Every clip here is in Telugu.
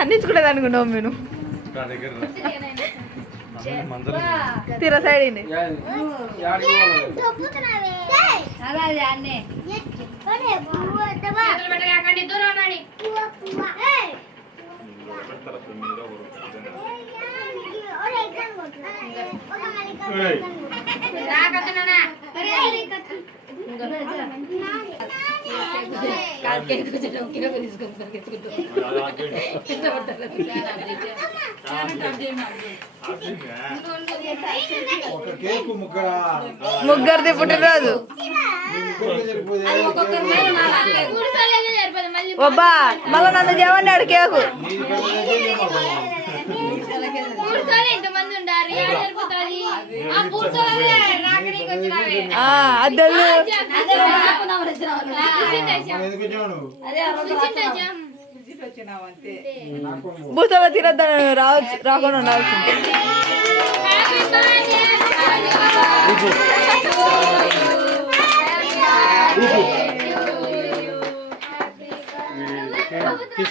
అన్నించుకునేది అనుకున్నావు నేను తీర సైడ్. అలాగే కేకు ముక్క ముగ్గురిది పుట్టినరోజు. సరిపోతుంది ఆ కూర్చోలే రాకడికి వచ్చినావే. ఆ, అద్దెలు. భూతలో తినద్దని రావచ్చు రాకుండా ఉండాల్సింది.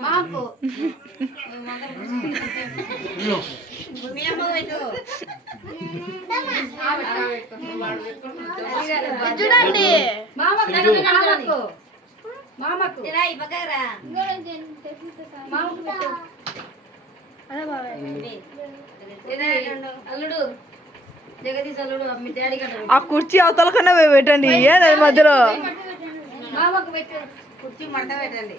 మాకు. చూడండి. మామకు మామకు. అల్లుడు. జగదీశ్ అల్లుడు మీ డాడీ గంట ఆ కుర్చీ అవతల కన్నా పెట్టండి. ఏది అది మధ్యలో? మామకు పెట్టు. కుర్చీ మడత పెట్టండి.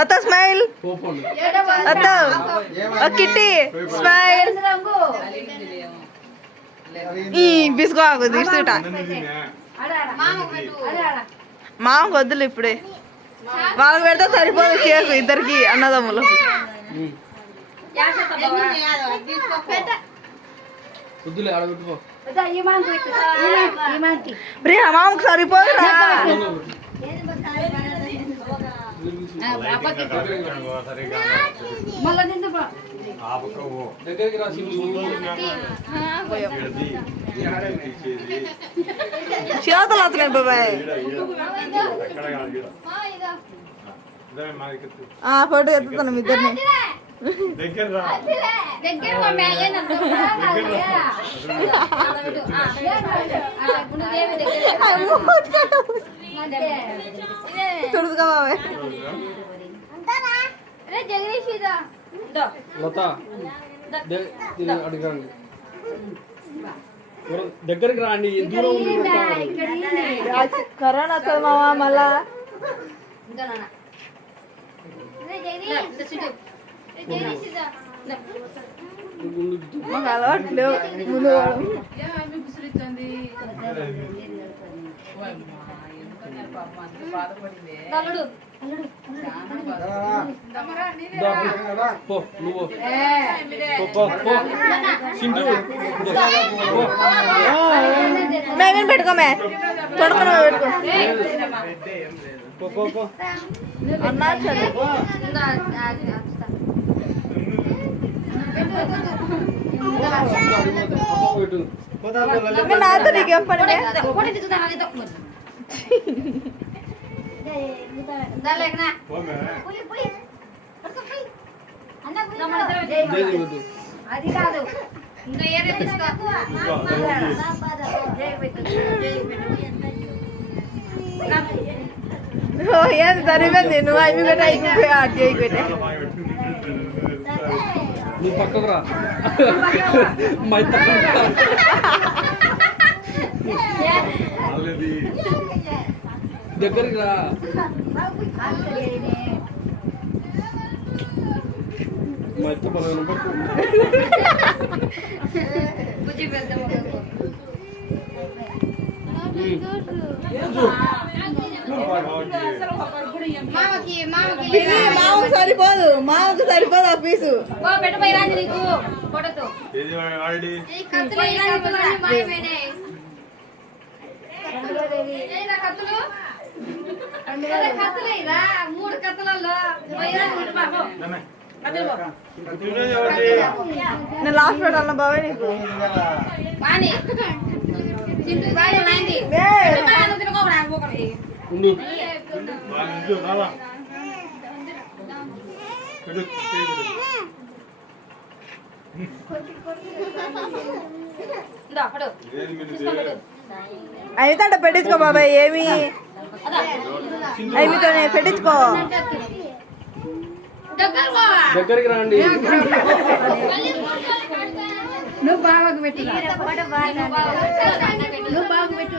అత్త స్మైల్. అత్త కిట్టి స్మైల్. బిస్కోకు తీసుట మామ వద్దులు ఇప్పుడే. వాళ్ళకి పెడితే సరిపోదు కేకు ఇద్దరికి అన్నదమ్ములు. ప్రియ మామకు సరిపోదురా సరిగా మళ్ళా నిందు ఆ పక్క ఓ. దగ్గరికి రా సింధు. ఈడది. ఈడ తీసేది. చేతలు వస్తున్నాయి బాబాయ్. దగ్గర ఫోటో ఎత్తుతాను మీ ఇద్దరిని. దగ్గర దగ్గర అయ్యేనందు తుడుచుగా బాబాయ్ లత ద- ఇది అడిగి రండి ఎవరు- దగ్గరికి రాండి దూరం. కరోనా వస్తుంది మామ మళ్ళా? ఇదా. ముందు కూర్చో. మాకు అలవాటు లేవు ముందు పోవడం. అల్లుడు దా, పో నువ్వు పో, పో, పో. సింధు పో. మేమేం పెట్టుకోమే తొడకన పెట్టుకో పో, పో, పో. అన్నా సరే అమ్మ పెట్టు. నేను నాతో నీకేం పని అది కాదు ఇంకా తీసుకో ఏది సరిపోయింది నువ్వు అవి ఇవి పెట్టా అటు. నువ్వు పక్కకు రా మై దగ్గరికి రా మా ఇత్త పదవి మామకు సరిపోదు మామకు సరిపోదు ఆ పీసు కత్తులు ఈ కత్తులు అన్ని మాయమైనాయి ఏరా కత్తులు ఏరా కత్తులు ఇరా మూడు నేను లాస్ట్ పెట్టాలన్న బాబాయ్ నీకు. అయితే పెట్టించుకో బాబాయ్ ఏమి? అయిమితోనే పెట్టించుకో. దగ్గరికి రండి. నువ్వు బావకు పెట్టు. నువ్వు బావకు పెట్టు.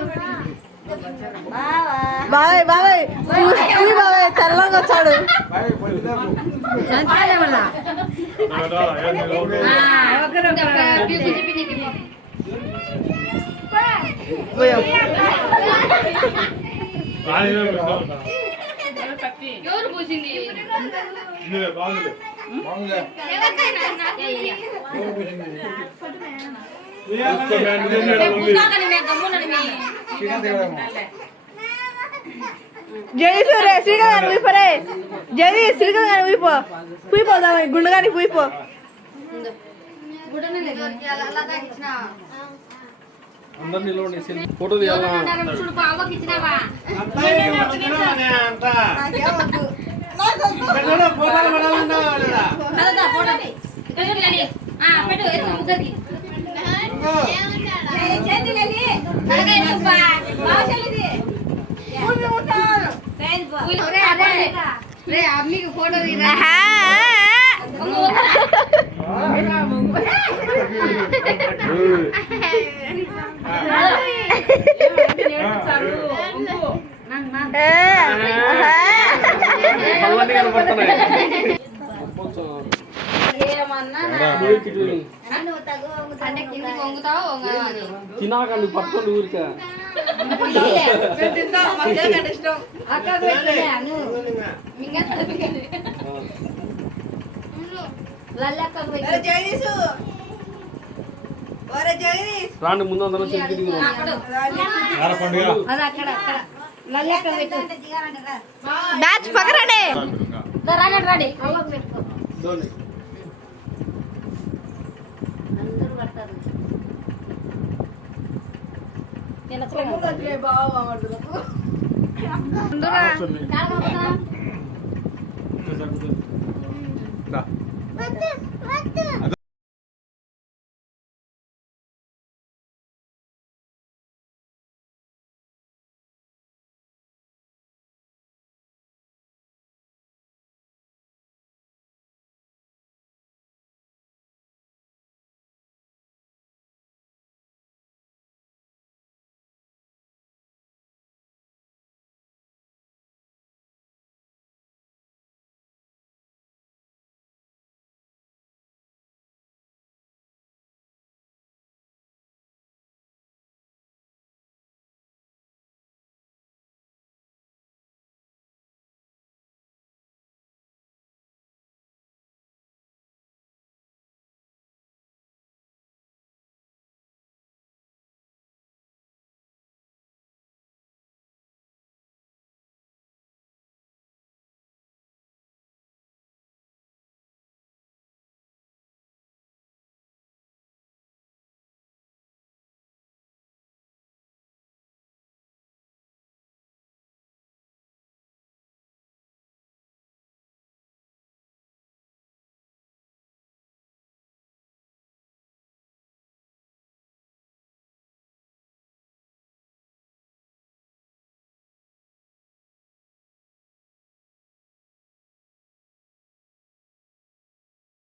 బాబాయ్ బాబాయ్ చూసి బాబాయ్ తెల్లగా వచ్చాడు. ఒకరు ఎవరు పూసింది ఇదిలే, శ్రీకాంత్ శ్రీకాంత్ ఊయిపోరే జగదీష్ శ్రీకాంత్ ఊయిపో పూయిపోదా పూయిపో అందరు నిలవండి సెల్ఫీ ఫోటో తీయాలా చూడు బావకి ఇచ్చినావా అదా నువ్వు పట్టుకోండి ఊరికే అక్కకు పెట్టలే నువ్వు లల్లక్కకు పెట్టు జగదీశ్ ఒరే జగదీష్ రాండి ముందు అందరం సెల్ఫీ దిగుదాం. అక్కడ. అది అక్కడ అక్కడ. లల్లక్క పెట్టు. బ్యాచ్ పక్కరండి రాగండి రాండి అవ్వకు